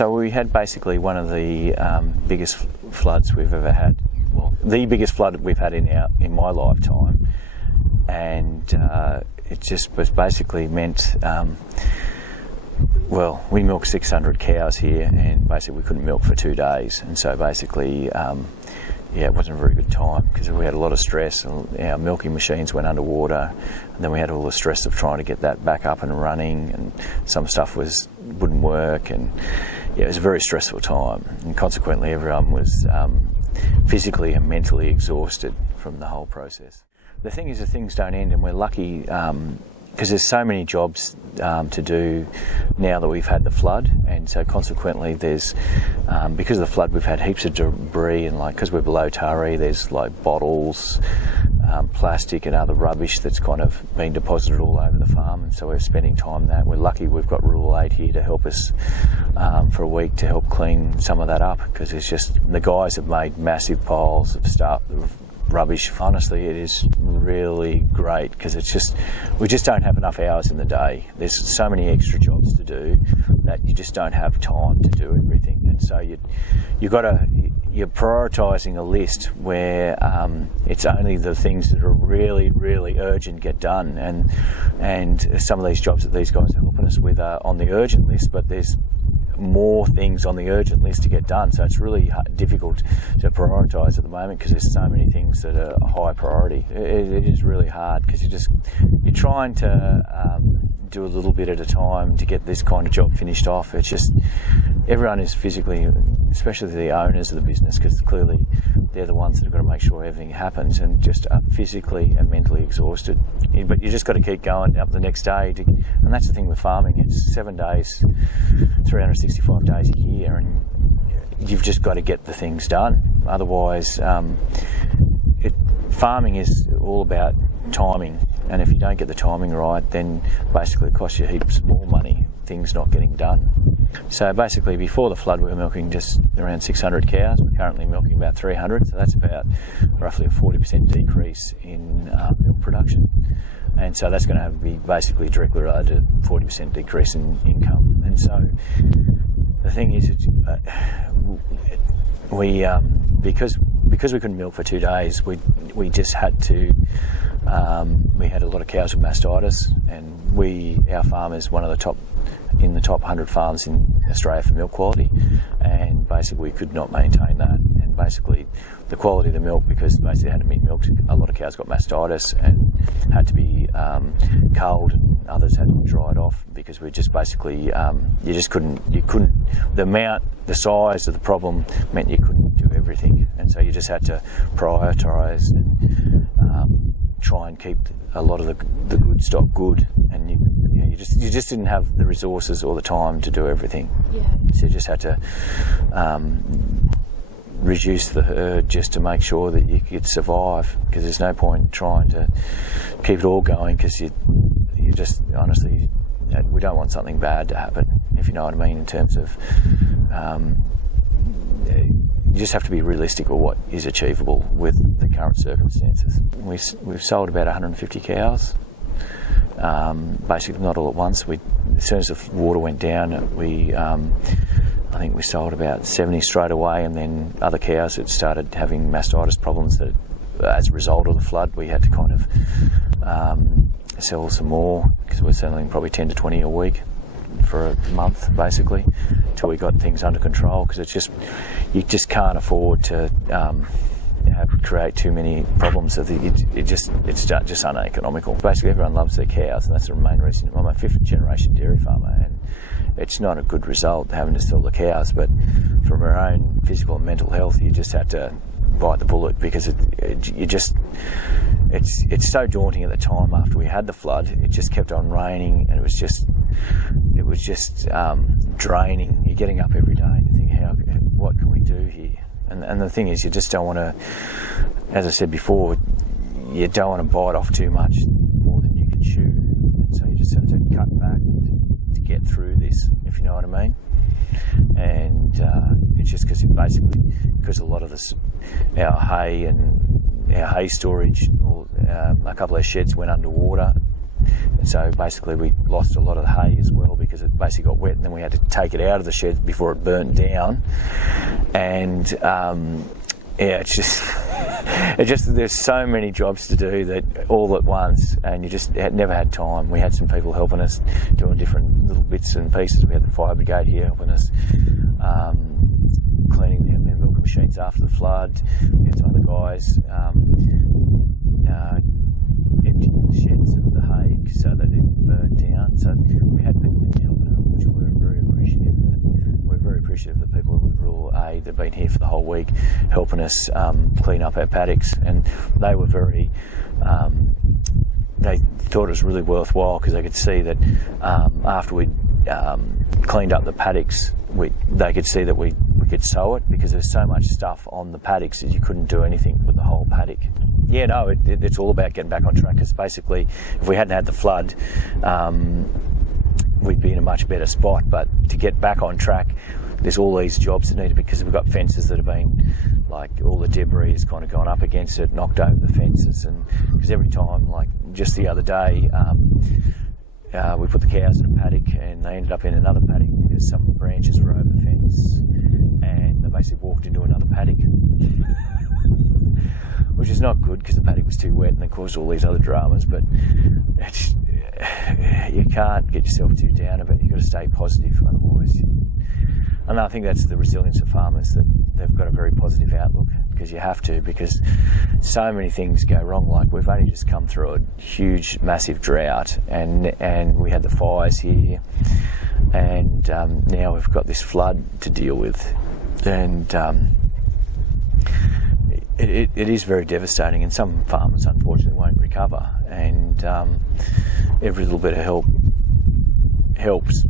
So we had basically one of the biggest floods we've ever had. Well, the biggest flood we've had in my lifetime, and it just was basically meant. Well, we milk 600 cows here, and basically we couldn't milk for 2 days, and so basically, it wasn't a very good time because we had a lot of stress. Our milking machines went underwater, and then we had all the stress of trying to get that back up and running, and some stuff wouldn't work, and it was a very stressful time, and consequently everyone was physically and mentally exhausted from the whole process. The thing is that things don't end, and we're lucky because there's so many jobs to do now that we've had the flood, and so consequently there's because of the flood we've had heaps of debris, and because we're below Taree, there's bottles, plastic and other rubbish that's kind of been deposited all over the farm, and so we're spending time that. We're lucky we've got Rural Aid here to help us for a week to help clean some of that up, because it's just the guys have made massive piles of stuff, rubbish. Honestly, it is really great because we just don't have enough hours in the day. There's so many extra jobs to do that you just don't have time to do everything, and so you're prioritising a list where it's only the things that are really, really urgent get done, and some of these jobs that these guys are helping us with are on the urgent list, but there's more things on the urgent list to get done, so it's really difficult to prioritise at the moment because there's so many things that are a high priority. It is really hard because you're trying to do a little bit at a time to get this kind of job finished off. It's just everyone is physically, especially the owners of the business, because clearly they're the ones that have got to make sure everything happens, and just are physically and mentally exhausted. But you just got to keep going up the next day, and that's the thing with farming. It's 7 days, 365 days a year, and you've just got to get the things done. Otherwise, farming is all about timing, and if you don't get the timing right, then basically it costs you heaps more money, things not getting done. So basically before the flood we were milking just around 600 cows. We're currently milking about 300, so that's about roughly a 40% decrease in milk production, and so that's going to be basically directly related to 40% decrease in income. And so the thing is, because we couldn't milk for 2 days, we just had to. We had a lot of cows with mastitis, and our farm is one of the top 100 farms in Australia for milk quality, and basically we could not maintain that. And basically the quality of the milk, because basically it had to be milked, a lot of cows got mastitis and had to be culled, and others had to be dried off because we just basically you couldn't the size of the problem meant you couldn't do everything, and so you just had to prioritise and try and keep a lot of the good stock good, and you just didn't have the resources or the time to do everything. Yeah. So you just had to reduce the herd just to make sure that you could survive, because there's no point trying to keep it all going, because you just honestly, we don't want something bad to happen, if you know what I mean, in terms of you just have to be realistic with what is achievable with the current circumstances. We've sold about 150 cows, basically not all at once. As soon as the water went down, I think we sold about 70 straight away, and then other cows that started having mastitis problems that, as a result of the flood, we had to kind of sell some more, because we're selling probably 10 to 20 a week for a month, basically, till we got things under control, because you just can't afford to create too many problems. So it's just uneconomical. Basically, everyone loves their cows, and that's the main reason. I'm a 5th generation dairy farmer, and it's not a good result having to sell the cows, but from our own physical and mental health, you just have to bite the bullet, because it's so daunting at the time. After we had the flood, it just kept on raining, and it was just draining. You're getting up every day and thinking, what can we do here? And the thing is, you just don't want to, as I said before, you don't want to bite off too much more than you can chew, and so you just have to cut back to get through this, if you know what I mean. And it's just because a lot of our hay and our hay storage, a couple of sheds went underwater, and so basically we lost a lot of the hay as well because it basically got wet, and then we had to take it out of the shed before it burnt down. And it's just there's so many jobs to do that all at once, and you just never had time. We had some people helping us doing different little bits and pieces. We had the fire brigade here helping us cleaning the milk machines after the flood. We had some other guys emptying the sheds of the hay so that it didn't burn down. So we had people helping us, which we were very appreciative. We're very appreciative of the people with Rural Aid. They've been here for the whole week helping us clean up our paddocks, and they were very they thought it was really worthwhile because they could see that after we'd cleaned up the paddocks, they could see that we could sow it, because there's so much stuff on the paddocks that you couldn't do anything with the whole paddock. Yeah, no, it's all about getting back on track, because basically if we hadn't had the flood, we'd be in a much better spot. But to get back on track, there's all these jobs that need to be, because we've got fences that have been, like, all the debris has kind of gone up against it, knocked over the fences, and because every time, like just the other day, we put the cows in a paddock and they ended up in another paddock because some branches were over the fence and they basically walked into another paddock, which is not good because the paddock was too wet and it caused all these other dramas. But you can't get yourself too down about it. You've got to stay positive, otherwise. And I think that's the resilience of farmers, that they've got a very positive outlook, because you have to, because so many things go wrong. Like, we've only just come through a huge, massive drought, and we had the fires here, and now we've got this flood to deal with, and it is very devastating, and some farmers unfortunately won't recover, and every little bit of help helps.